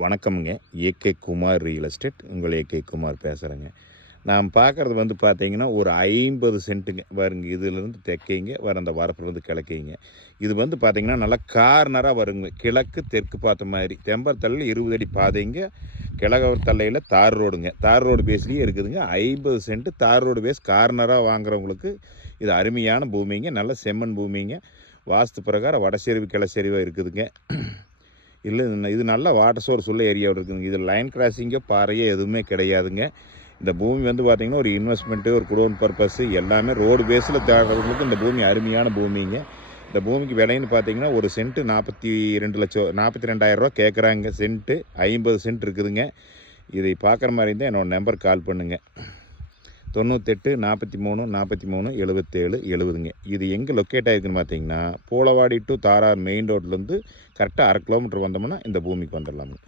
வணக்கம்ங்க. AK Kumar real estate. உங்கள் AK Kumar பேசுகிறேங்க. நான் பார்க்குறது வந்து பார்த்தீங்கன்னா, ஒரு 50 சென்ட்டுங்க வருங்க. இதிலேருந்து தெற்கைங்க வர அந்த வரப்புலேருந்து கிழக்கைங்க. இது வந்து பார்த்தீங்கன்னா, நல்லா கார்னராக வருங்க. கிழக்கு தெற்கு பார்த்த மாதிரி. தெம்பரத்தல்லையில் 20 அடி பாதைங்க. கிழவர் தல்லையில் தார் ரோடுங்க. தார் ரோடு பேஸ்லேயே இருக்குதுங்க. 50 சென்ட்டு தார் ரோடு பேஸ் கார்னராக வாங்குறவங்களுக்கு இது அருமையான பூமிங்க. நல்ல செம்மண் பூமிங்க. வாஸ்து பிரகாரம் வடசெரிவு கிழச்செரிவாக இருக்குதுங்க. இல்லை இது நல்லா வாட்டர் சோர்ஸ் உள்ள ஏரியாவில் இருக்குதுங்க. இது லைன் கிராசிங்கோ பாறையோ எதுவுமே கிடையாதுங்க. இந்த பூமி வந்து பார்த்திங்கன்னா ஒரு இன்வெஸ்ட்மெண்ட்டு, ஒரு குடோன் பர்பஸ்ஸு எல்லாமே ரோடு பேஸில் தேடுறவங்களுக்கு இந்த பூமி அருமையான பூமிங்க. இந்த பூமிக்கு விலைன்னு பார்த்தீங்கன்னா ஒரு சென்ட்டு 42,00,000 கேட்குறாங்க. சென்ட்டு 50 சென்ட் இருக்குதுங்க. இதை பார்க்குற மாதிரி இருந்தால் என்னோடய நம்பர் கால் பண்ணுங்கள். 98 43 43 77 70ங்க. இது எங்கே லொக்கேட் ஆகிருக்குன்னு பார்த்தீங்கன்னா, பூளவாடி டு தாரார் மெயின் ரோட்லேருந்து கரெக்டாக 1/2 கிலோமீட்டர் வந்தோம்னா இந்த பூமிக்கு வந்துடலாமுங்க.